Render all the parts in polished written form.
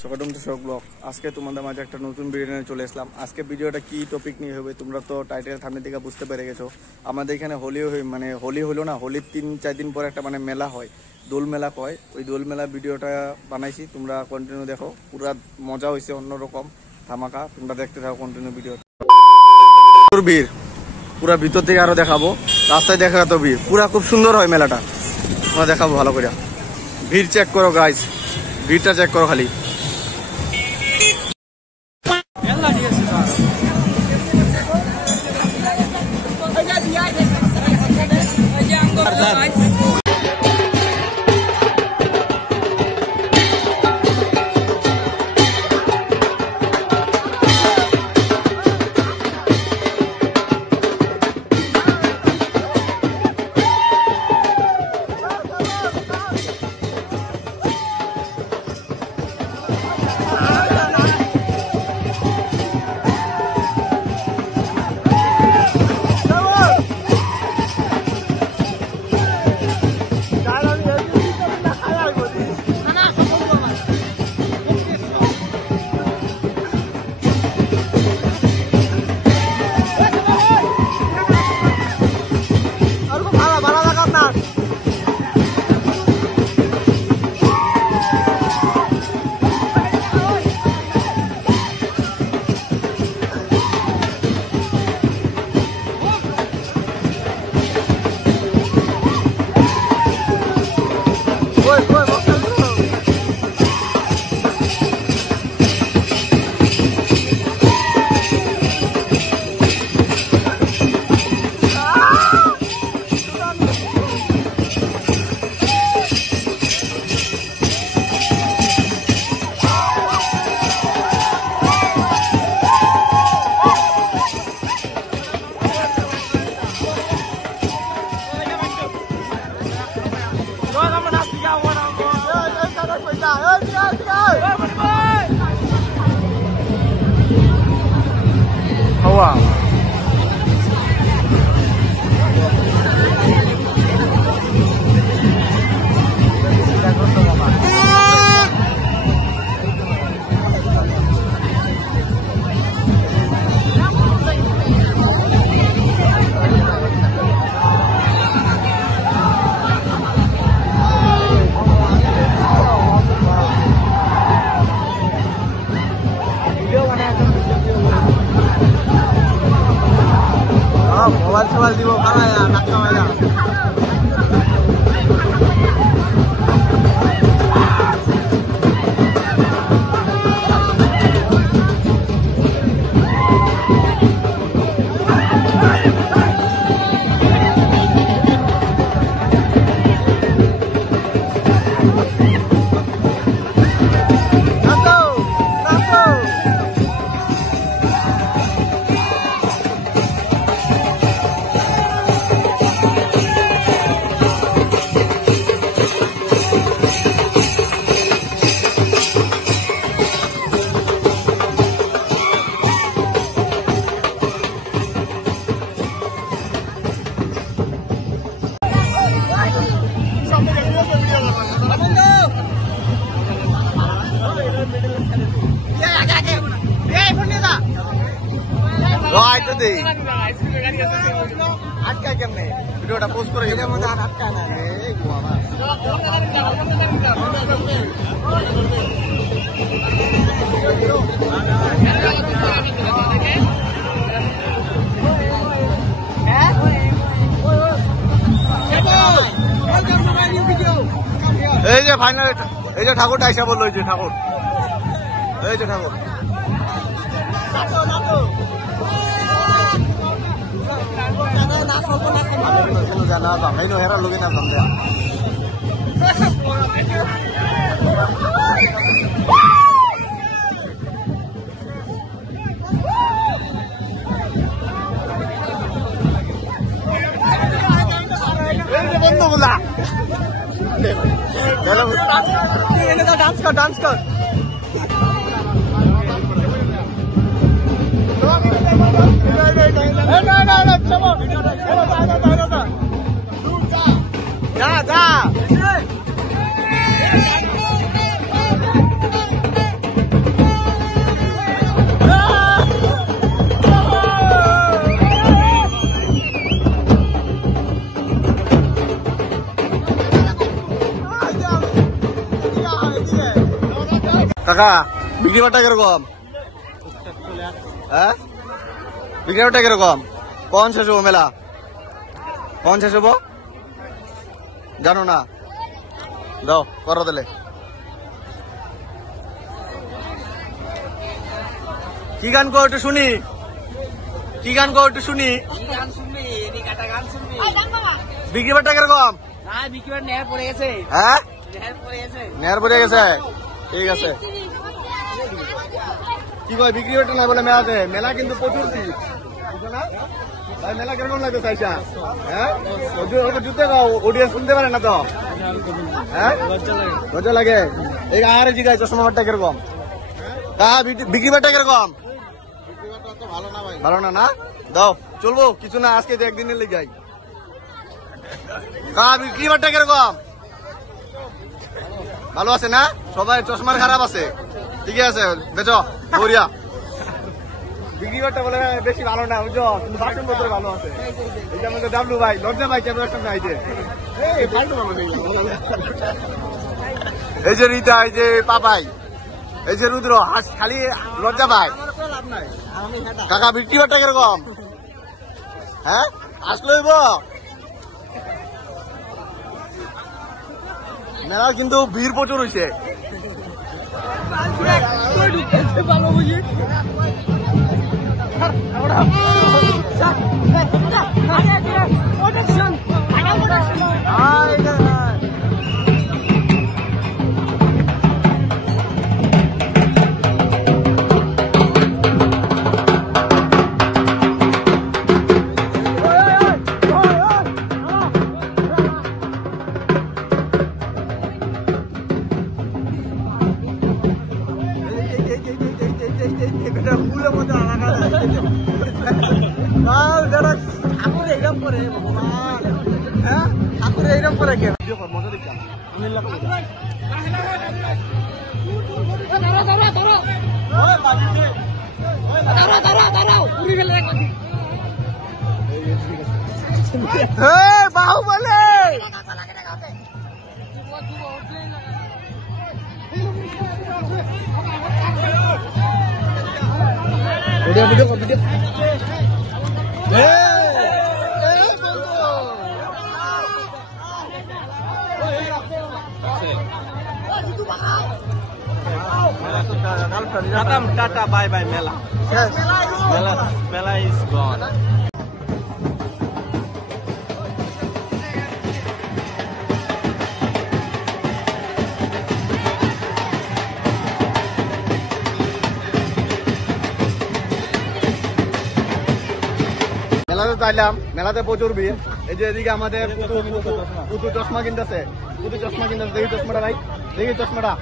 স্বাগতম টু শখ ব্লগ। আজকে তোমাদের মাঝে একটা নতুন ভিডিও নিয়ে চলে আসলাম। আজকে ভিডিওটা কি টপিক নিয়ে হবে তোমরা তো টাইটেল থাম্বনেল থেকে বুঝতে পেরে গেছো। আমাদের এখানে হোলি মানে হোলি হলো না, হোলির 3-4 দিন পর একটা মানে মেলা হয়, দোল মেলা কয়। ওই দোল মেলা ভিডিওটা বানাইছি, তোমরা কন্টিনিউ দেখো। পুরা মজা হয়েছে, অন্যরকম ধামাকা। তোমরা দেখতে থাকো কন্টিনিউ ভিডিও। ভিড় পুরা ভিতর থেকে আরো দেখাবো, রাস্তায় দেখা তো ভিড় পুরা খুব সুন্দর হয় মেলাটা, তোমরা দেখাবো ভালো করে। ভিড় চেক করো গাইস, ভিড়টা চেক করো খালি। Wow. मोबाइल দিব বানায়া নাকা মাইরা আটকা কেমনে ভিডিওটা পোস্ট করে এর মধ্যে আর আটকা না এই বাবা এই যে ফাইনাল, এই যে ঠাকুরটা আইসা বললো, এই যে ঠাকুর, এই যে ঠাকুর জানা বাঙাই নয় এরা লোকে না সামনে বন্ধুগুলা ডান্স কর, ডান্স কর। যা যা কাকা বিক্রি বাট্টা কিরকম? হ্যাঁ বিক্রি বাট্টা কিরকম? কখন শেষ হবো মেলা? কখন শেষ হবো জানো না? দাও করো তাহলে। কি গান কো একটু শুনি, কি গান কো একটু শুনি। বিক্রি বাট্টা কিরকম? হ্যাঁ নেয়ার পরে গেছে, ঠিক আছে। কি কয় বিক্রি বাট্টা না বলে মেলাতে? মেলা কিন্তু প্রচুর ভিড় না ভাই। মেলা কিরকম লাগবে চাইছা? হ্যাঁ জুতে অডিয়েন্স শুনতে পারে না তো? হ্যাঁ লজ্জা লাগে। এই আহারে জিগাই চশমা বাট্টা কিরকম? বিক্রি বাট্টা কিরকম? ভালো না না? দাও চলবো কিছু না, আজকে তো একদিনের লেগে যাই। বিক্রি বাট্টা কিরকম? ভালো আছে না? সবাই চশমার খারাপ আছে, ঠিক আছে বেচো বরিয়া। বিক্রি বাট্টা বলে বেশি ভালো না বুঝছো, কিন্তু বাসনপত্র ভালো আছে। এই যেমন ডাবলু ভাই, লজ্জা ভাই ক্যামেরার সামনে আইছে। এই যে রীতা, এই যে পাপাই, এই যে রুদ্র, খালি লজ্জা ভাই। কাকা বিক্রি বাট্টা কিরকম? হ্যাঁ আসলো মেলা কিন্তু ভিড় প্রচুর হয়েছে। বাহুবলী টাটা বাই বাই মেলা। মেলা ইজ গন। মেলাতে চাইলাম, মেলাতে প্রচুর ভিড়। এই যে এদিকে আমাদের পুতু চশমা কিনতেছে, দেখি চশমাটা ভাই, দেখি চশমাটা।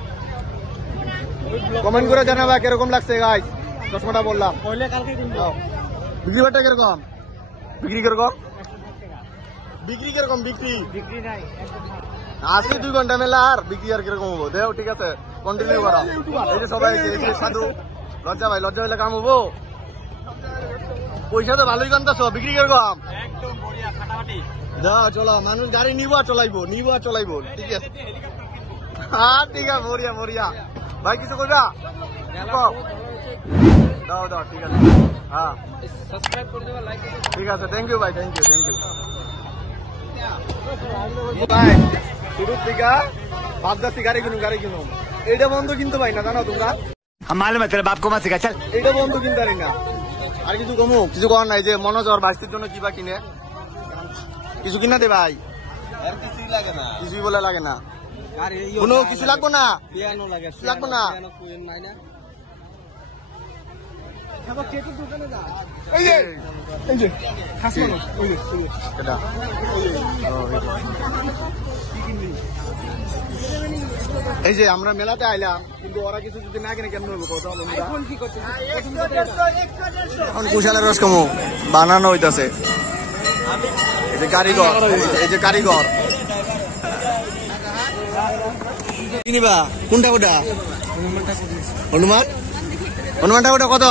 কমেন্ট করে জানাবা কিরকম লাগছে গাইস চশমাটা। বললাম বিক্রি বাট্টা কিরকম? বিক্রি কিরকম? বিক্রি কিরকম? বিক্রি নাই আসি 2 ঘন্টা মেলা, আর বিক্রি আর কিরকম হবো? দেও ঠিক আছে কন্টিনিউ করো। এই যে সবাই সাধু লজ্জা ভাই, লজ্জা হইলে কাম হবো। পয়সা তো ভালোই কান্তাছ, বিক্রি কিরকম? যা চলো, মানুষ গাড়ি নিব আর চলাইবো, ঠিক আছে। হ্যাঁ ঠিক আছে, বরিয়া বরিয়া ভাই। কিছু কইবা? দাও দাও, ঠিক আছে। হ্যাঁ ঠিক আছে, থ্যাংক ইউ ভাই, থ্যাংক ইউ ভাই। শুরুর থেকে ভাবতেছি গাড়ি কিনুম, এইটা বন্ধু কিনতে পাই না জানো তোমরা। मालूम है तेरे बाप को मत सिखा चल। এইটা বন্ধু কিনতে পারি না। আর কিছু কমু, কিছু করার নাই। যে মনোজ আর বাইশের জন্য কিবা কিনে, কিছু কিনা দে ভাই। কিছুই বলে লাগে না, কোনো কিছু লাগবো না, লাগবো না। এই যে আমরা মেলাতে আইলাম, কিন্তু ওরা কিছু যদি না কিনে কেমন হবো? এখন কুশালের রস কমু বানানো হইতাছে। এই যে কারিগর, কি নিবা কোন ঠাকুরটা হনুমান হনুমান ঠাকুরটা কত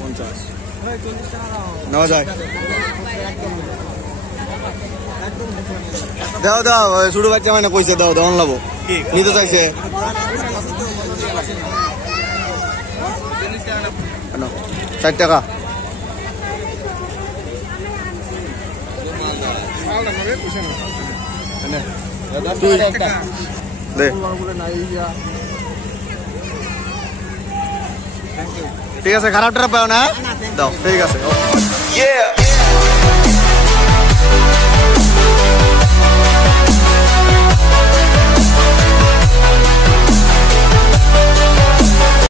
50 নেওয়া যায় দাও দাও ছোট বাচ্চা মানে কইছে দাও দাও লাবো নিতে চাইছে 60 টাকা দে ঠিক আছে খারাপটা পাও না দাও ঠিক আছে